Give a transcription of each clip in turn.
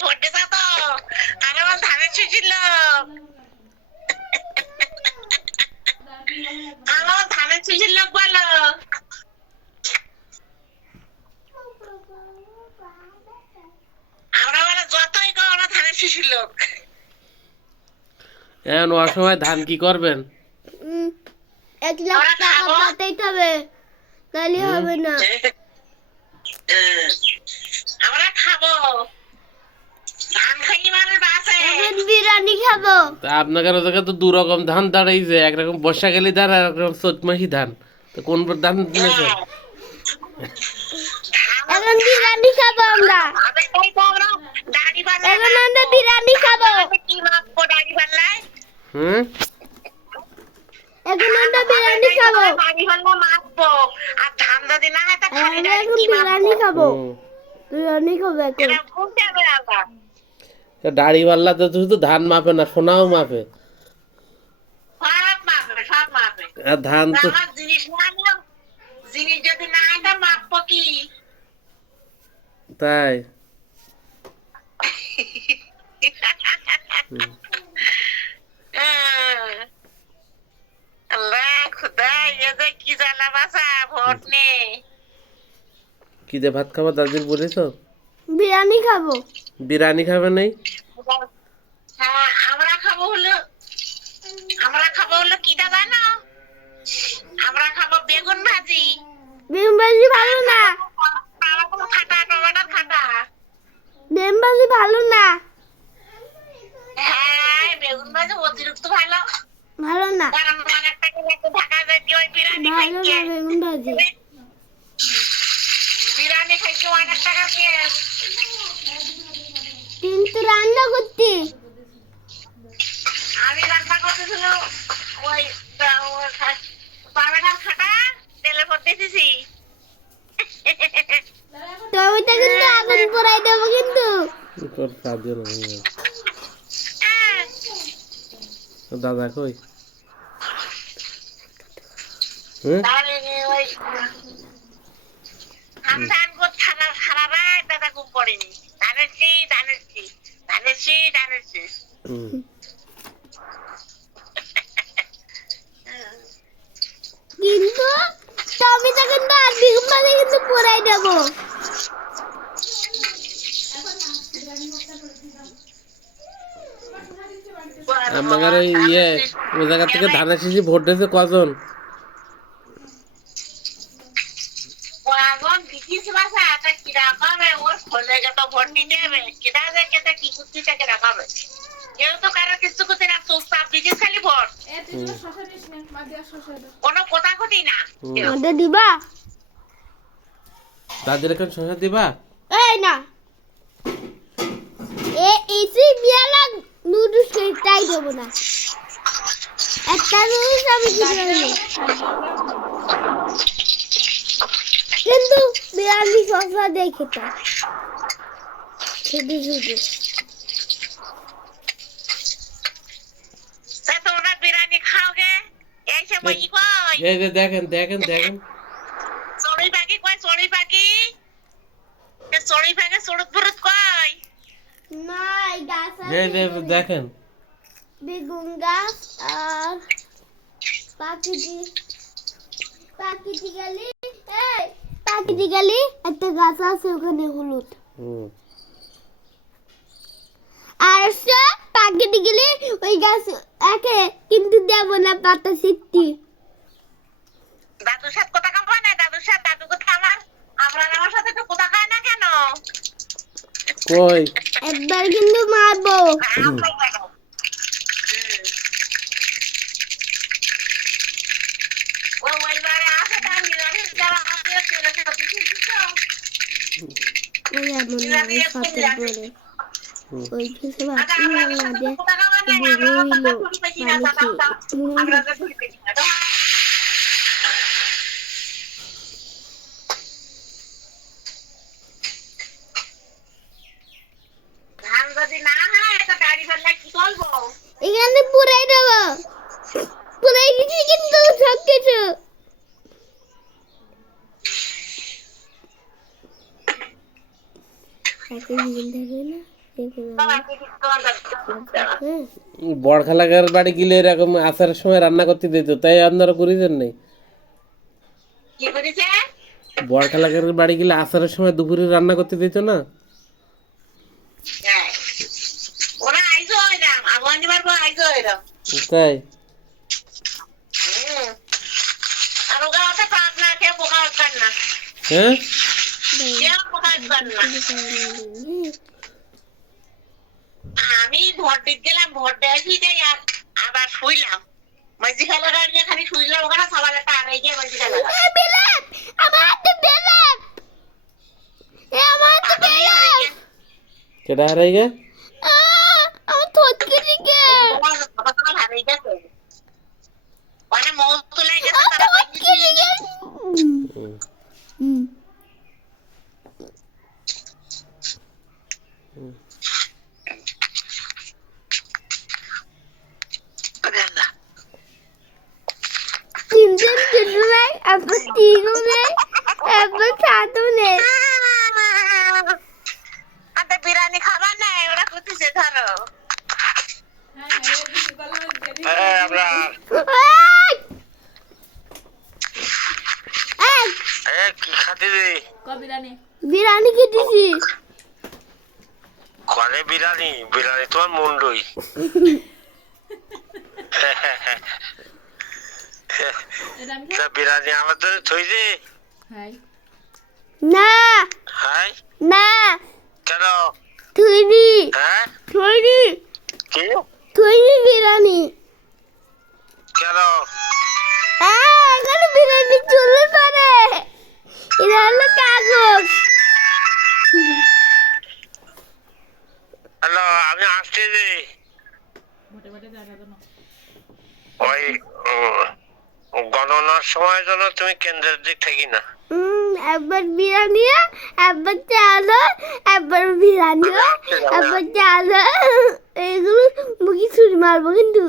ছোটে যা তো আর আমার ধানের শিশির লোক আমার ধানের শিশির লোক বলো আমরা বলে যতই গো আমরা ধানের শিশির লোক এখন অসময় ধান কি করবেন? 1 লাখ টাকা পাঠাইতে হবে, তাহলে হবে না। আমরা খাবো ধান খাই মানে বাসে এখন বিরিয়ানি খাবো। তা আপনাদের ওদিকে তো দু রকম ধান দাঁড়াইছে, একরকম বর্ষাকালী ধান আর একরকম চৈতমাসি ধান। তো কোন ধান কিনেছেন? এখন বিরিয়ানি খাবো আমরা। এখন আমরা বিরিয়ানি খাবো। কি মাপবো দাড়ি পাল্লায় হুম, এখন আমরা বিরিয়ানি খাবো। দাড়ি পাল্লা মাপবো আর ধান যদি না হয় তা খালি আমরা দাড়ি এখন কি বিরিয়ানি মাপবো খাবো। হুম। বিরিয়ানি খাবো এখন। এটা বুঝতে হবে আমরা তা দাড়িওয়াল্লা তো শুধু ধান মাপে না, সোনাও মাপে। সব মাপে আর ধান তো আমার জিনিস না নিও জিনিস যদি না হয় তা মাপবো কি তাই। আল্লাহ খুদা এ যে কি জ্বালা বাসা ভোট নেই কি দিয়ে ভাত খাবো দাদির বলেছ? বিরিয়ানি খাবো। বিরিয়ানি খাবে নাই? হ্যাঁ আমরা খাবো হলো কি দা জানো আমরা খাবো বেগুন ভাজি বেগুন ভাজি ভালো না। খাটা টমেটোর খাটা বেগুন ভাজি ভালো না। হ্যাঁ বেগুন ভাজি অতিরিক্ত ভালো ভালো না। কারণ অনেক টাকা একটু ঢাকা যায় কি ওই বিরিয়ানি ভালো না খাইছে বেগুন ভাজি। বিরিয়ানি খাইছে অনেক টাকা কেস কিন্তু রান্না করতে আমি রান্না করতেছিল ওই টমেটোর খাটা তেলে পর দিয়েছি টমেটো কিন্তু আগুন পোড়াই দেবো কিন্তু। তোর সাবধান হয়ে দাদা কই? হুম, তাহলে ওই ধান করতে সারা রাত দাদা ঘুম পড়েনি ধানের হুম। কিন্তু টমেটো কিন্তু আর বেগুন ভাজি কিন্তু পোড়াই দেবো। আপনার ওই ওই জায়গা থেকে ধানের শিশি ভোট দিয়েছে কজন? এখন দিদিস বাসা একটা কিরকম ওর খোলে গেত ভোট দিতে হবে কিনা যে কেটে কি কুস্তিটা কিরকম হবে কেউ তো কারো কিছু করতে না চুপচাপ দিদিস খালি ভোট কোনো কোথাকুটি না আমাদের দিবা? দাদির এখন শশা দিবা? এই না এসি বিয়ালা নুডলস তাই দেবো না। একটা নুডলস আমি দিতে কিন্তু বিরিয়ানি সসা দিয়ে খেতে শুধু শুধু তা তোমরা বিরিয়ানি খাওগে এই সময় ই কই এই যে দেখেন দেখেন দেখেন চড়ুই পাখি কই চড়ুই পাখি চড়ুত ফুরুত কই নাই গাছ এই যে দেখেন বেগুন গাছ আর প্র্যাকটিক্যালি একটা গাছ আছে ওখানে হলুদ হুম আর প্র্যাকটিক্যালি ওই গাছ একে কিন্তু দেব না পাতা সিটটি দাদুর সাথে কথা কবা না দাদু কথা আমার সাথে তো কথা খায় না কেন কই একবার কিন্তু মারবো ওইবারে আসে তার বিরিয়ানি যারা আসে ছেলে ওই এমন সাথে বলে ওই কিছু ভাবছি আমাদের বুড়ো হইলো ধান যদি না হয় তো গাড়ি ফেললে কি করবো এখানে পুরাই দেবো পুরাই দিচ্ছি কিন্তু সব কিছু একটা দিন থাকবে না হ্যাঁ বড় খালাকার বাড়ি গেলে এরকম আচারের সময় রান্না করতে দিত, তাই আপনারা করিতেন নাই? কি করেছে? বড় খালাকার বাড়ি গেলে আচারের সময় দুপুরে রান্না করতে দিত না? হ্যাঁ। ওরা আইসো এরাম, আগুয়ানি মারবো আইসো এরাম। তাই? আর ওগা ওটা পাক না খেয়ে পোকা উৎকার না। হ্যাঁ, কেউ পোকা উৎকার না। আমি ভোট দিতে গেলাম, ভোট দেওয়াছি যাই আর আবার শুইলাম। মাঝি খেলা গাড়ি খালি শুইলাম, ওখানে সবার একটা আড়াই গিয়ে মাঝি খেলা গাড়ি। কেটা হারাই গে? হারাই গেছে। মানে মৌ তুলে গেছে তারা বিরিয়ানি খাবার নাই, ওরা খুঁজছে ধরো। কি খাতে রে? বিরিয়ানি খেতেছি। ঘরে বিরিয়ানি? বিরিয়ানি তোমার মুন্ডই। বিরিয়ানি আমার জন্য থইছে? না হাই না কেন? থইনি হ্যাঁ থইনি কি থইনি বিরিয়ানি। কেন? এখানে বিরিয়ানি চলে পারে, এটা হলো কাগজ। হ্যালো, আমি আসছি রে। ওই গণনার সময় যেন তুমি কেন্দ্রের দিক থাকি না। একবার বিরিয়ানি, একবার চালো, একবার বিরিয়ানি, একবার চালো। এগুলো মুখে ছুরি মারবো কিন্তু।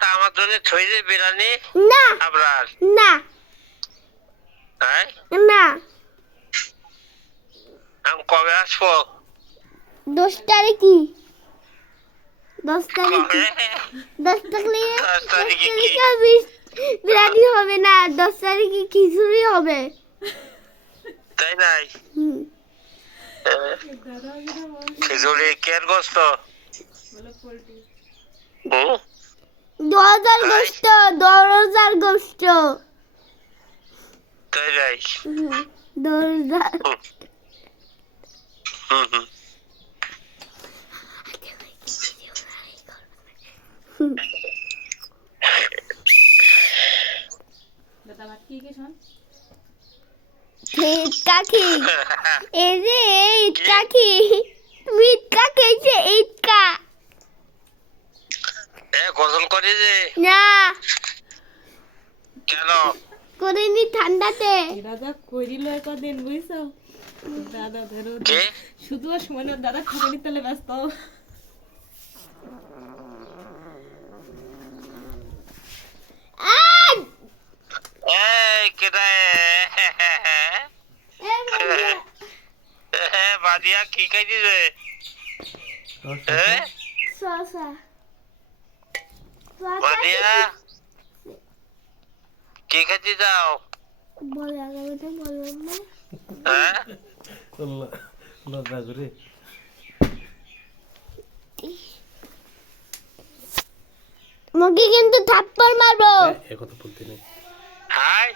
তা আমার জন্য থইছে বিরিয়ানি? না আপনার না হ্যাঁ না। আমি কবে আসবো? 10 তারিখই, 10 তারিখ, কবে? 10 তারিখে 10 তারিখে কি? বিরিয়ানি হবে না, 10 তারিখে খিচুড়ি হবে। তাই নাই? হুম। খিচুড়ি কের গোস্ত? 10,000 গোস্ত, 10,000 গোস্ত। তাই নাই? 10,000। কাকি এই যে ইটকা কি তুমি ইটকা খেয়েছে? ইটকা গোসল করি যে? না কেন? করিনি, ঠান্ডাতে। দাদা করিল কদিন বুঝছো? দাদা ধরো কে? শুধু সময় দাদা খাবারই তাহলে ব্যস্ত। কেটা বাদিয়া কি খাই দিছে? শসা বাদিয়া কি খাইতে যাও? বলে আগামীতে বলবেন না। হ্যাঁ লজ্জা করে মুখে কিন্তু থাপ্পড় মারবো। একথা বলতে নেই, হাই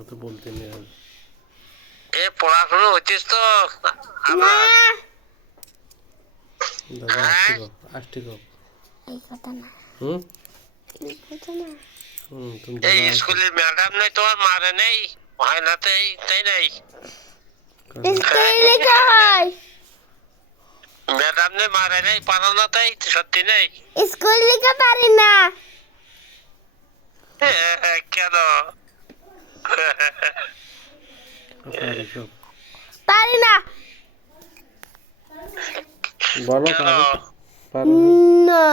একথা বলতে নেই। পড়াশোনা হচ্ছিস তো? না দাদা আসতে গো এই কথা না, হুম এই কথা না। তুমি এই স্কুলের ম্যাডাম নেই তোমার? মারে নেই হয় না? তাই নাই? স্কুলে লেখা হয়, ম্যাডাম নেই মারে নেই পারো না? তাই সত্যি নেই? স্কুল লেখা পারি না। কেন? পারি না বলো কেন? পারো না।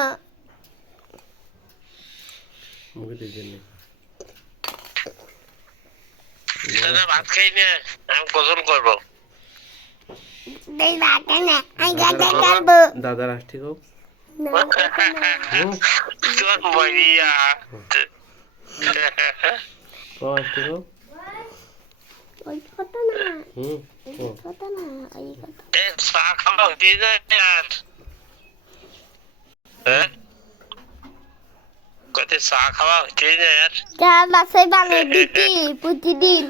মুখে দিতে নেই। ভাত খাই না, আমি গোসল করবো। তুই বাটা না আমি গাছে খেলবো দাদার আসতে গো না তোর মরিয়া আসতে গো ওই কথা না হুম ওই কথা না ওই কথা এ চা খাওয়া হচ্ছে না আর হ্যাঁ কত চা খাওয়া হচ্ছে না আর চা বাসায় বানিয়ে দিতি প্রতিদিন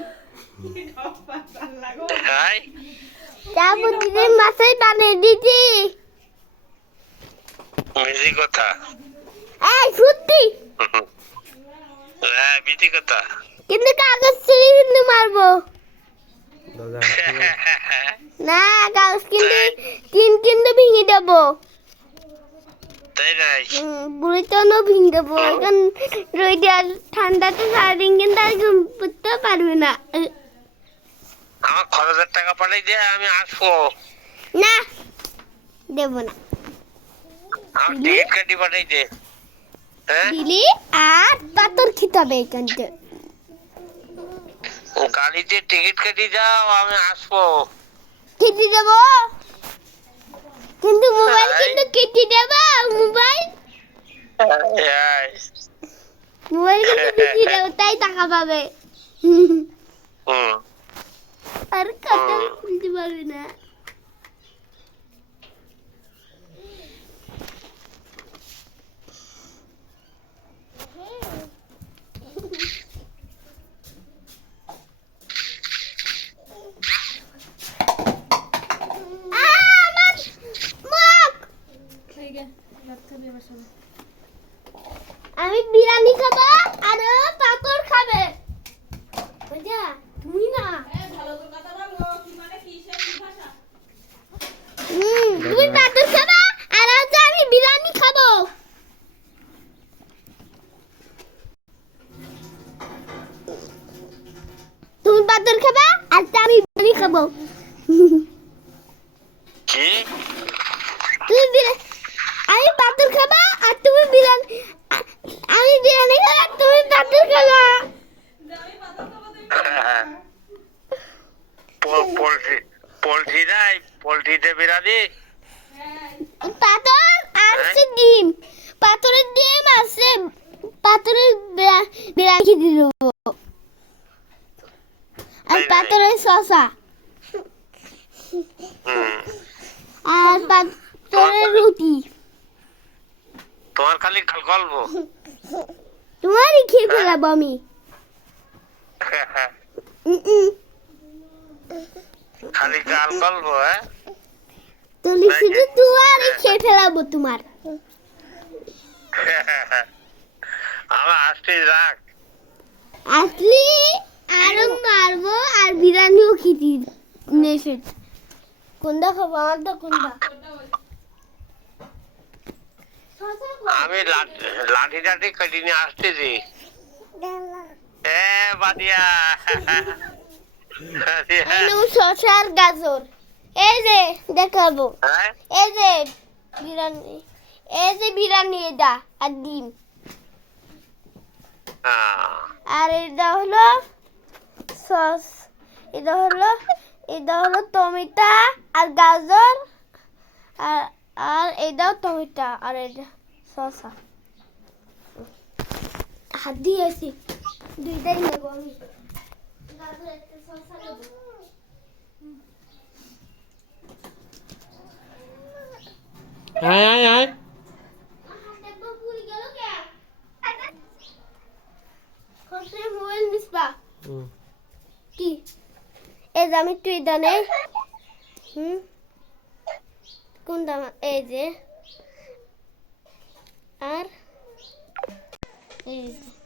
হাই চা প্রতিদিন বাসায় বানিয়ে দিতি মিজি কথা এই সত্যি হ্যাঁ মিজি কথা কিন্তু কাগজ ছিঁড়ে কিন্তু মারবো দাদা আসতে গো না কাগজ কিন্তু ভেঙে দেবো তাই নাই বুড়িটানো ভেঙে দেবো এখন রোদ আর ঠান্ডাতে সারাদিন কিন্তু আর ঘুম পড়তে পারবে না আমার খরচের টাকা পাঠাই দিয়ে আমি আসবো না দেবো না আমার টিকিট কাটি পাঠাই দে হ্যাঁ দিলি আর পাথর খেতে হবে এখানটা গাড়িতে টিকিট কেটে যাও আমি আসবো কেটে দেবো কিন্তু মোবাইল কিন্তু কেটে দেবো মোবাইল কিন্তু কেটে দেবো তাই টাকা পাবে আর কথা বলতে পারবে না আমি বিরিয়ানি খাবো আর পাপড় খাবে বুঝা তুমি না তুমি পাপড় খাবা আর আজ আমি বিরিয়ানি খাবো তুমি পাপড় খাবা আর আমি বিরিয়ানি খাবো কি আমি পাপড় খাবা আর তুমি বিরিয়ানি আমি বিরিয়ানি খাবা তুমি পাপড় খাবা পোল্ট্রি নাই পোল্ট্রিতে বিরানি পাথর আছে ডিম পাথরের ডিম আছে পাথরের বিরিয়ানি খেতে দেবো আর পাথরের শসা আর পাথরের রুটি তোমার খালি গল্প তোমারই খেয়ে ফেলাবো আমি খালি গাল গল্প হ্যাঁ তাহলে শুধু তোমারই খেয়ে ফেলাবো তোমার আমার আসতে রাখ আসলি আরো মারবো আর বিরিয়ানিও খেতে নেশে কোনটা খাবো আমারটা কোনটা আমি লাঠি টাঠি কেটে নিয়ে আসতেছি এ বাদিয়া শসা আর গাজর এই যে দেখাবো হ্যাঁ এই যে বিরিয়ানি এটা আর ডিম আর এটা হলো সস এটা হলো টমেটো আর গাজর আর এটাও টমেটো আর এটা শসা হাত দিয়েছি দুইটাই নেবো আমি গাজর একটা শসা নেবো আয় আয় আয় মোবাইল মিসবা হুম কি এই যে আমি তুই দানে কোনটা এই যে আর এই যে